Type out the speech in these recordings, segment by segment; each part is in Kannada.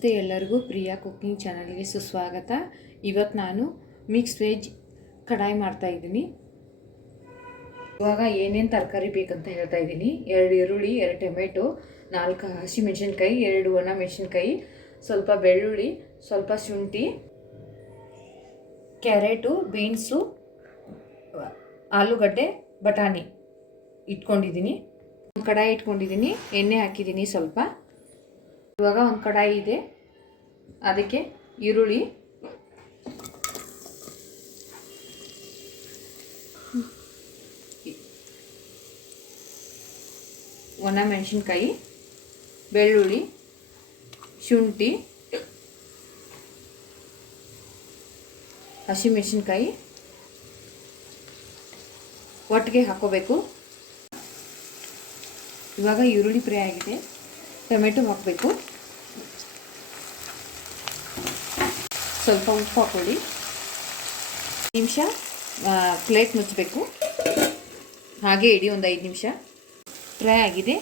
ನಮಸ್ತೆ ಎಲ್ಲರಿಗೂ ಪ್ರಿಯಾ ಕುಕಿಂಗ್ ಚಾನಲ್ಗೆ ಸುಸ್ವಾಗತ. ಇವತ್ತು ನಾನು ಮಿಕ್ಸ್ ವೆಜ್ ಕಡಾಯಿ ಮಾಡ್ತಾ ಇದ್ದೀನಿ. ಇವಾಗ ಏನೇನು ತರಕಾರಿ ಬೇಕಂತ ಹೇಳ್ತಾ ಇದ್ದೀನಿ. 2 ಈರುಳ್ಳಿ, 2 ಟೊಮೆಟೊ, 4 ಹಸಿಮೆಣಸಿನ್ಕಾಯಿ, 2 ಒಣ ಮೆಣಸಿನ್ಕಾಯಿ, ಸ್ವಲ್ಪ ಬೆಳ್ಳುಳ್ಳಿ, ಸ್ವಲ್ಪ ಶುಂಠಿ, ಕ್ಯಾರೆಟು, ಬೀನ್ಸು, ಆಲೂಗಡ್ಡೆ, ಬಟಾಣಿ ಇಟ್ಕೊಂಡಿದ್ದೀನಿ. ಒಂದು ಕಡಾಯಿ ಇಟ್ಕೊಂಡಿದ್ದೀನಿ, ಎಣ್ಣೆ ಹಾಕಿದ್ದೀನಿ ಸ್ವಲ್ಪ. ಇವಾಗ ಒಂದು ಕಡಾಯಿ ಇದೆ, ಅದಕ್ಕೆ ಈರುಳ್ಳಿ, ಒಣ ಮೆಣಸಿನ್ಕಾಯಿ, ಬೆಳ್ಳುಳ್ಳಿ, ಶುಂಠಿ, ಹಸಿಮೆಣಸಿನ್ಕಾಯಿ ಒಟ್ಟಿಗೆ ಹಾಕೋಬೇಕು. ಇವಾಗ ಈರುಳ್ಳಿ ಫ್ರೈ ಆಗಿದೆ, ಟೊಮೆಟೊ ಹಾಕಬೇಕು, ಸ್ವಲ್ಪ ಉಪ್ಪು ಹಾಕೊಳ್ಳಿ, ನಿಮಿಷ ಪ್ಲೇಟ್ ಮುಚ್ಚಬೇಕು, ಹಾಗೆ ಇಡಿ. ಒಂದು 5 ನಿಮಿಷ ಫ್ರೈ ಆಗಿದೆ.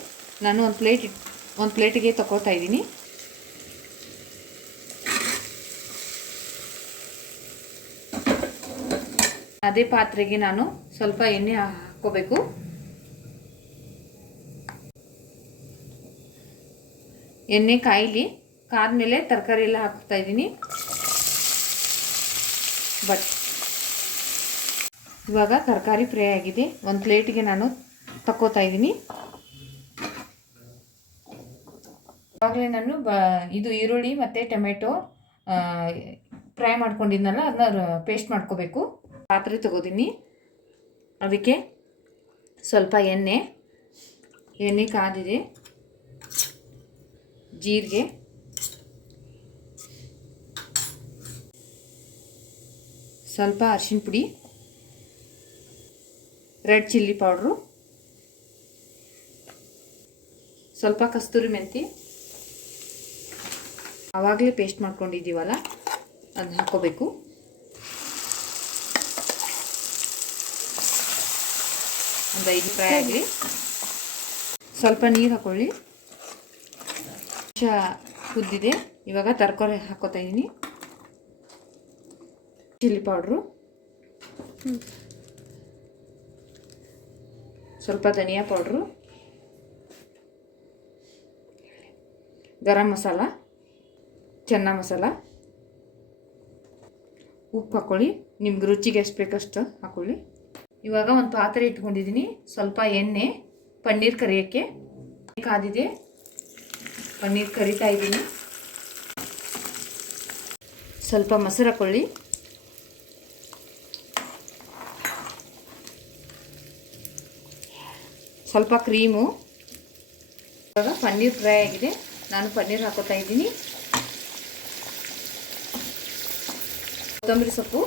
ನಾನು ಒಂದು ಪ್ಲೇಟಿಗೆ ತಗೋತಾ ಇದ್ದೀನಿ. ಅದೇ ಪಾತ್ರೆಗೆ ನಾನು ಸ್ವಲ್ಪ ಎಣ್ಣೆ ಹಾಕೋಬೇಕು. ಎಣ್ಣೆ ಕಾಯಿಲಿ, ಕಾದ್ಮೇಲೆ ತರಕಾರಿ ಎಲ್ಲ ಹಾಕ್ತಾ ಇದ್ದೀನಿ. ಇವಾಗ ತರಕಾರಿ ಫ್ರೈ ಆಗಿದೆ, ಒಂದು ಪ್ಲೇಟಿಗೆ ನಾನು ತಗೋತಾ ಇದ್ದೀನಿ. ಇವಾಗಲೇ ನಾನು ಇದು ಈರುಳ್ಳಿ ಮತ್ತು ಟೊಮೆಟೊ ಫ್ರೈ ಮಾಡ್ಕೊಂಡಿದ್ನಲ್ಲ, ಅದನ್ನ ಪೇಸ್ಟ್ ಮಾಡ್ಕೋಬೇಕು. ಪಾತ್ರೆ ತಗೋತೀನಿ, ಅದಕ್ಕೆ ಸ್ವಲ್ಪ ಎಣ್ಣೆ ಕಾದಿದೆ, ಜೀರಿಗೆ, ಸ್ವಲ್ಪ ಅರಿಶಿನ ಪುಡಿ, ರೆಡ್ ಚಿಲ್ಲಿ ಪೌಡ್ರು, ಸ್ವಲ್ಪ ಕಸ್ತೂರಿ ಮೆಂತಿ, ಆವಾಗಲೇ ಪೇಸ್ಟ್ ಮಾಡ್ಕೊಂಡಿದ್ದೀವಲ್ಲ ಅದನ್ನ ಹಾಕೋಬೇಕು. ಒಂದು 5 ಫ್ರೈ ಆಗಲಿ. ಸ್ವಲ್ಪ ನೀರು ಹಾಕೊಳ್ಳಿ. ಕುದ್ದಿದೆ, ಇವಾಗ ತರಕಾರಿ ಹಾಕೋತಾ ಇದ್ದೀನಿ. ಚಿಲ್ಲಿ ಪೌಡ್ರು, ಸ್ವಲ್ಪ ಧನಿಯಾ ಪೌಡ್ರು, ಗರಂ ಮಸಾಲ, ಚೆನ್ನ ಮಸಾಲ, ಉಪ್ಪು ಹಾಕ್ಕೊಳ್ಳಿ, ನಿಮ್ಗೆ ರುಚಿಗೆ ಎಷ್ಟು ಬೇಕಷ್ಟು ಹಾಕ್ಕೊಳ್ಳಿ. ಇವಾಗ ಒಂದು ಪಾತ್ರೆ ಇಟ್ಕೊಂಡಿದ್ದೀನಿ, ಸ್ವಲ್ಪ ಎಣ್ಣೆ, ಪನ್ನೀರ್ ಕರಿಯೋಕ್ಕೆ ಕಾದಿದೆ, ಪನ್ನೀರ್ ಕರಿತಾ ಇದ್ದೀನಿ. ಸ್ವಲ್ಪ ಮೊಸರು ಹಾಕ್ಕೊಳ್ಳಿ, ಸ್ವಲ್ಪ ಕ್ರೀಮು. ಇವಾಗ ಪನ್ನೀರ್ ಫ್ರೈ ಆಗಿದೆ, ನಾನು ಪನ್ನೀರ್ ಹಾಕೋತಾ ಇದ್ದೀನಿ. ಕೊತ್ತಂಬರಿ ಸೊಪ್ಪು,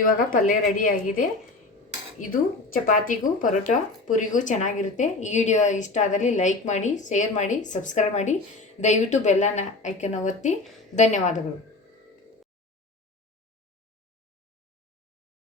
ಇವಾಗ ಪಲ್ಯ ರೆಡಿ ಆಗಿದೆ. ಇದು ಚಪಾತಿಗೂ ಪರೋಟ ಪೂರಿಗೂ ಚೆನ್ನಾಗಿರುತ್ತೆ. ಈ ವಿಡಿಯೋ ಇಷ್ಟ ಆದಲ್ಲಿ ಲೈಕ್ ಮಾಡಿ, ಶೇರ್ ಮಾಡಿ, ಸಬ್ಸ್ಕ್ರೈಬ್ ಮಾಡಿ. ದಯವಿಟ್ಟು ಬೆಲ್ಲನ ಐಕನ್ ಒತ್ತಿ. ಧನ್ಯವಾದಗಳು.